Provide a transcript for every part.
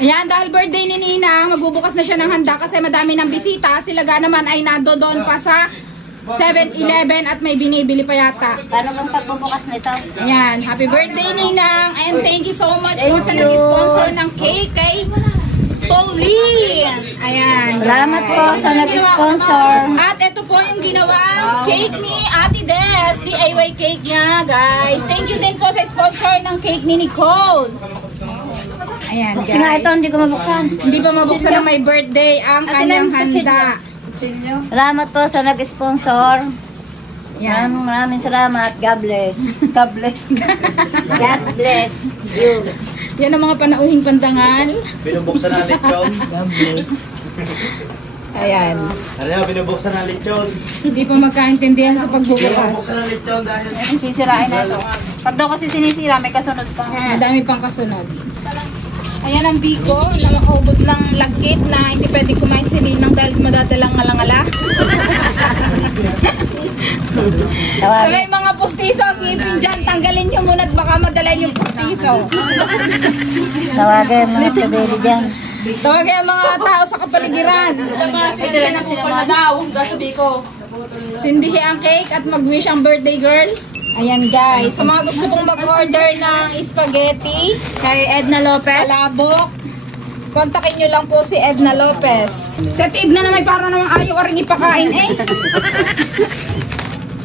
Ayan, dahil birthday ni Ninang, magbubukas na siya ng handa kasi madami ng bisita. Sila naman ay nandoon pa sa 7-Eleven at may binibili pa yata. Paano bang pagbubukas nito? Ayan, happy birthday Ninang and thank you so much po sa nag-sponsor ng cake kay Pauline. Ayan. Salamat po sa nag-sponsor. At ito po yung ginawang cake ni Ate Des. DIY cake niya, guys. Thank you din po sa sponsor ng cake ni Nicole. Ayan, guys. Kasi nga ito, hindi ko mabuksan. Hindi pa mabuksan na may birthday ang kanyang handa. Salamat po sa nag-sponsor. Maraming salamat. God bless. God bless. God bless you. Yan ang mga panauhing pandangal. Binubuksan na lechon. Ayan. Ano, binubuksan na lechon. Hindi pa magkaintindihan sa pagbubukas. Binubuksan na lechon dahil... Sisirain na ito. Pag daw kasi sinisira, may kasunod pa. Madami pang kasunod. Ayan ang biko na makaubot lang lagkit na hindi pwede kumain si Ninang dahil madadalang ngalangala. So may mga pustiso ang ngipin dyan. Tanggalin nyo muna at baka madala yung pustiso. Tawagin mga kabili dyan. Tawagin ang mga tao sa kapaligiran. Ito rin ang sinama daw. Sabi ko. Sindihi ang cake at mag-wish ang birthday girl. Ayan guys, sa mga gusto pong mag-order ng spaghetti kay Edna Lopez, palabok, kontakin nyo lang po si Edna Lopez. Set Edna na may para namang ayaw aring ipakain eh.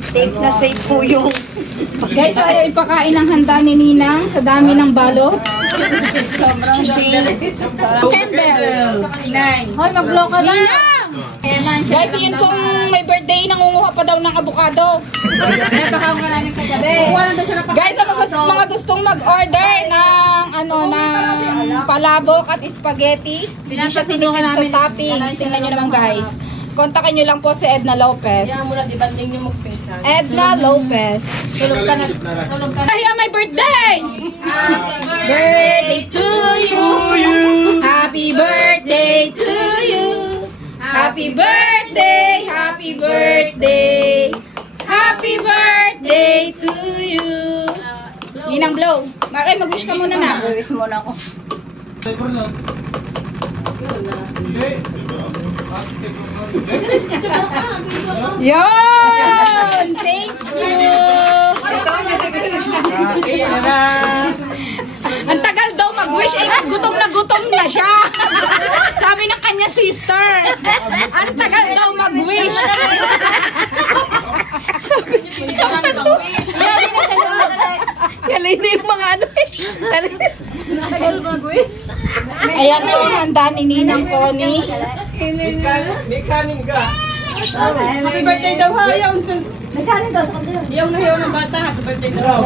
Safe na safe po yung... Guys, ayaw ipakain ang handa ni Ninang sa dami ng balot. Sobrang Candle. Hoy, mag-blow ka lang. Ninang! Guys, yun pong may birthday, nangunguha pa daw ng avocado. Guys, mga gustong mag-order ng palabok at spaghetti, hindi siya tinipid sa topping. Tingnan nyo naman guys. Kontakin nyo lang po si Edna Lopez. Edna Lopez. Tulog ka na. Ay, may birthday! Birthday to you! Happy birthday to you! Happy birthday! Happy birthday! Happy birthday to you! Ninang blow. Mag-wish ka muna na. Mag-wish muna ako. Yon! Thank you! Ang tagal daw mag-wish, eh gutom na siya. Sabi ng kanya sister, ang tagal daw mag-wish. Galini yung mga ano eh. Ayan na ang handa ni Ninang Connie. May kanin ka. Happy birthday daw ha. May kanin daw sa kanila. Yung nahiyaw ng bata. Happy birthday daw.